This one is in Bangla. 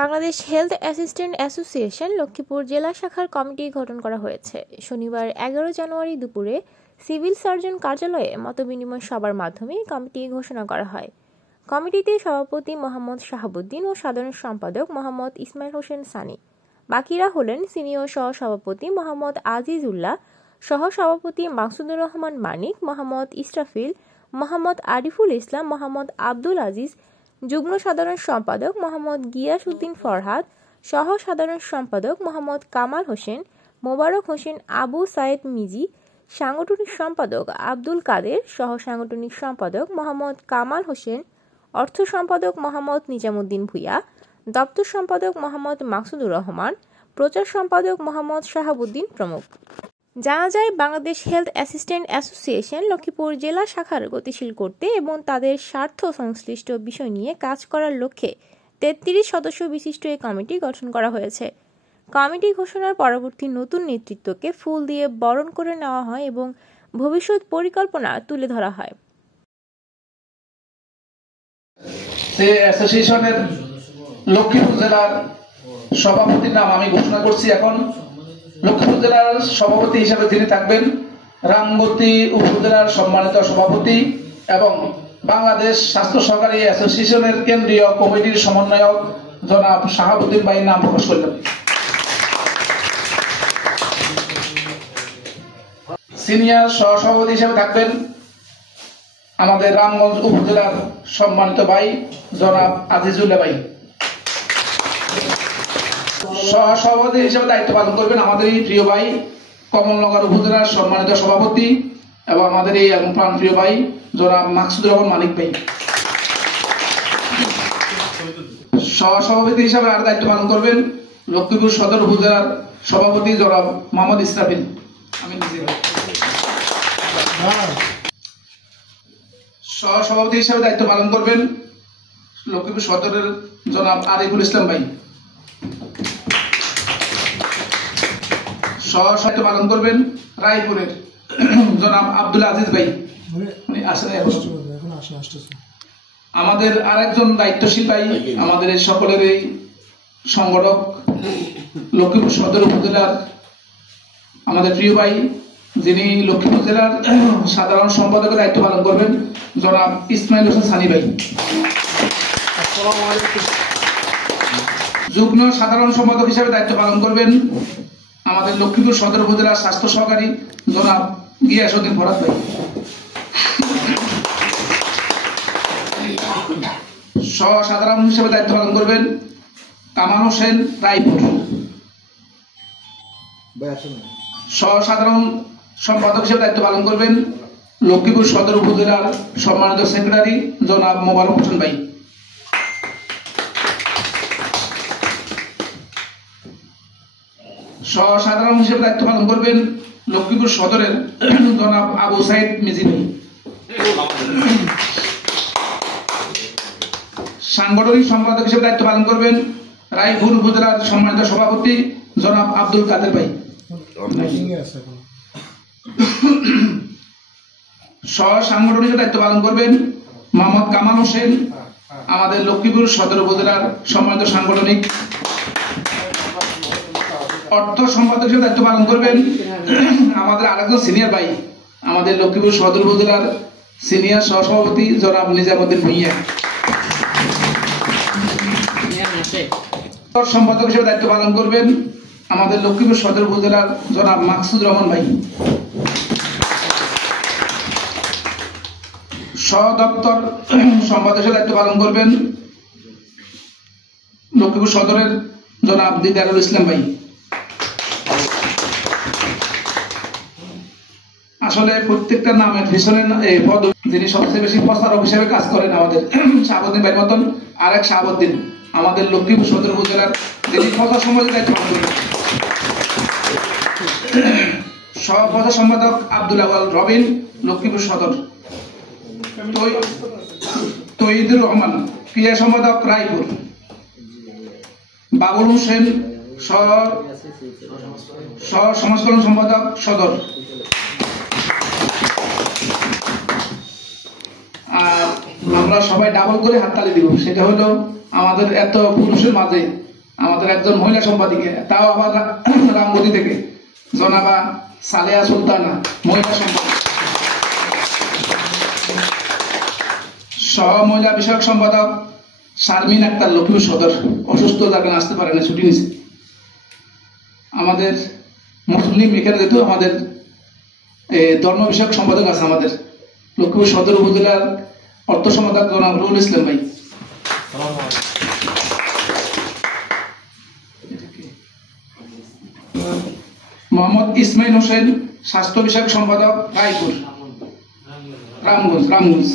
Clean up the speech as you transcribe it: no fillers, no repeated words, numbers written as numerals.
Bangladesh health assistant association Lakshmipur জেলা শাখার কমিটি গঠন করা হয়েছে। শনিবার 11 জানুয়ারি দুপুরে সিভিল সার্জন কার্যালয়ে মতবিনিময় সভার মাধ্যমে কমিটি ঘোষণা করা হয়। কমিটিতে সভাপতি মোহাম্মদ শাহাবুদ্দিন ও সাধারণ সম্পাদক মোহাম্মদ ইসমাইল হোসেন সানি। বাকিরা হলেন সিনিয়র সহসভাপতি মোহাম্মদ আজিজুল্লাহ, সহসভাপতি মাকসুদুর রহমান মানিক, মোহাম্মদ ইসরাফিল, মোহাম্মদ আরিফুল ইসলাম, মোহাম্মদ আব্দুল আজিজ, যুগ্ম সাধারণ সম্পাদক মোহাম্মদ গিয়াস উদ্দিন ফরহাদ, সহ সাধারণ সম্পাদক মোহাম্মদ কামাল হোসেন, মোবারক হোসেন, আবু সায়েদ মিজি, সাংগঠনিক সম্পাদক আব্দুল কাদের, সহ সাংগঠনিক সম্পাদক মোহাম্মদ কামাল হোসেন, অর্থ সম্পাদক মোহাম্মদ নিজামুদ্দিন ভুইয়া, দপ্তর সম্পাদক মোহাম্মদ মাকসুদুর রহমান, প্রচার সম্পাদক মোহাম্মদ শাহাবুদ্দিন প্রমুখ। জানা যায়, Bangladesh health assistant association Lakshmipur জেলা শাখার গতিশীল করতে এবং তাদের স্বার্থ সংশ্লিষ্ট বিষয় নিয়ে কাজ করার লক্ষ্যে 33 সদস্য বিশিষ্ট এই কমিটি গঠন করা হয়েছে। কমিটি ঘোষণার পরবর্তী নতুন নেতৃত্বকে ফুল দিয়ে বরণ করে নেওয়া হয় এবং ভবিষ্যৎ পরিকল্পনা তুলে ধরা হয়। অ্যাসোসিয়েশনের লক্ষ্মীপুর জেলার সভাপতির নাম আমি ঘোষণা করছি। এখন লক্ষ্মীপুর জেলার সভাপতি হিসেবে যিনি থাকবেন, রামগতি উপজেলার সম্মানিত সভাপতি এবং বাংলাদেশ স্বাস্থ্য সহকারী অ্যাসোসিয়েশনের কেন্দ্রীয় কমিটির সমন্বয়ক জনাব শাহাবুদ্দিন ভাইয়ের নাম প্রকাশ করলেন। সিনিয়র সহসভাপতি হিসেবে থাকবেন আমাদের রামগঞ্জ উপজেলার সম্মানিত ভাই জনাব আজিজুল্লাহ ভাই। সহসভাপতি হিসেবে দায়িত্ব পালন করবেন আমাদের এই প্রিয় ভাই কমলনগর উপজেলার সম্মানিত সভাপতি এবং আমাদের এই প্রাণ প্রিয় ভাই জনাব মাকসুদুর রহমান মানিক ভাই। সহসভাপতি হিসাবে আর দায়িত্ব পালন করবেন লক্ষ্মীপুর সদর উপজেলার সভাপতি জনাব মোহাম্মদ ইসরাফিল। আমি সহসভাপতি হিসাবে দায়িত্ব পালন করবেন লক্ষ্মীপুর সদরের জনাব আরিফুল ইসলাম ভাই। সহসভাপতি পালন করবেন রায়পুরের জনাব আব্দুল আজিজ ভাই। আমাদের আরেকজন দায়িত্বশীল ভাই, আমাদের এই সকলের এই সংগঠক লক্ষ্মীপুর সদর উপজেলার আমাদের প্রিয় ভাই, যিনি লক্ষ্মীপুর জেলার সাধারণ সম্পাদকের দায়িত্ব পালন করবেন জনাব ইসমাইল হোসেন সানি ভাই। যুগ্ম সাধারণ সম্পাদক হিসেবে দায়িত্ব পালন করবেন আমাদের লক্ষ্মীপুর সদর উপজেলার স্বাস্থ্য সহকারী জনাব গিয়াস উদ্দিন ফরহাদ ভাই। সহ সাধারণ হিসেবে দায়িত্ব পালন করবেন কামাল হোসেন রায়পুর। সহ সাধারণ সম্পাদক হিসেবে দায়িত্ব পালন করবেন লক্ষ্মীপুর সদর উপজেলার সম্মানিত সেক্রেটারি জনাব মোবারক হোসেন ভাই। সহ সাধারণ হিসেবে দায়িত্ব পালন করবেন লক্ষ্মীপুর সদরের জনাব আবু সাইদ মিজি ভাই। সাংগঠনিক সম্পাদক হিসেবে দায়িত্ব পালন করবেন রায়পুর উপজেলার সম্মানিত সভাপতি জনাব আব্দুল কাদের ভাই। সহ সাংগঠনিক দায়িত্ব পালন করবেন মোহাম্মদ কামাল হোসেন, আমাদের লক্ষ্মীপুর সদর উপজেলার সম্মানিত সাংগঠনিক। অর্থ সম্পাদক হিসেবে দায়িত্ব পালন করবেন আমাদের আরেকজন সিনিয়র ভাই, আমাদের লক্ষ্মীপুর সদর উপজেলার সিনিয়র সহসভাপতি জনাব নিজামুদ্দিন ভুইয়া। সম্পাদক হিসেবে দায়িত্ব পালন করবেন আমাদের লক্ষ্মীপুর সদর উপজেলার জনাব মাকসুদুর রহমান ভাই। সহ দপ্তর সম্পাদক হিসেবে দায়িত্ব পালন করবেন লক্ষ্মীপুর সদরের জনাব দিদারুল ইসলাম ভাই। আসলে প্রত্যেকটা নামের পিছনে পদ যিনি সবচেয়ে বেশি প্রচারক হিসেবে কাজ করেন আমাদের শাহাবুদ্দিন ভাইয়ের মতন আরেক শাহাবুদ্দিন আমাদের লক্ষ্মীপুর সদর উপজেলার যিনি প্রচার সম্পাদক দায়িত্ব পালন করেন। সহ প্রচার সম্পাদক আব্দুল আওয়াল রবিন লক্ষ্মীপুর সদর। তৈয়দুর রহমান ক্রিয়া সম্পাদক রায়পুর। বাবুল হোসেন সহ সংস্করণ সম্পাদক সদর। আর আমরা সবাই ডাবল করে হাততালি দিব, সেটা হলো আমাদের এত পুরুষের মাঝে আমাদের একজন মহিলা সম্পাদিকা, তাও আবার রামগতি থেকে জনাবা সালেহা সুলতানা মহিলা সম্পাদক, সহ মহিলা বিষয়ক সম্পাদক শারমিন আক্তার লক্ষ্মীপুর সদর, অসুস্থ যার কারণে আসতে পারে না, ছুটি নিছে। আমাদের মুসলিম এখানে যেহেতু আমাদের ধর্ম বিষয়ক সম্পাদক আছে আমাদের লক্ষ্মীপুর সদর উপজেলার অর্থ সম্পাদক জনাব রুহুল ইসলাম ভাই। মোহাম্মদ ইসমাইল হোসেন স্বাস্থ্য বিষয়ক সম্পাদক রায়পুর রামগঞ্জ।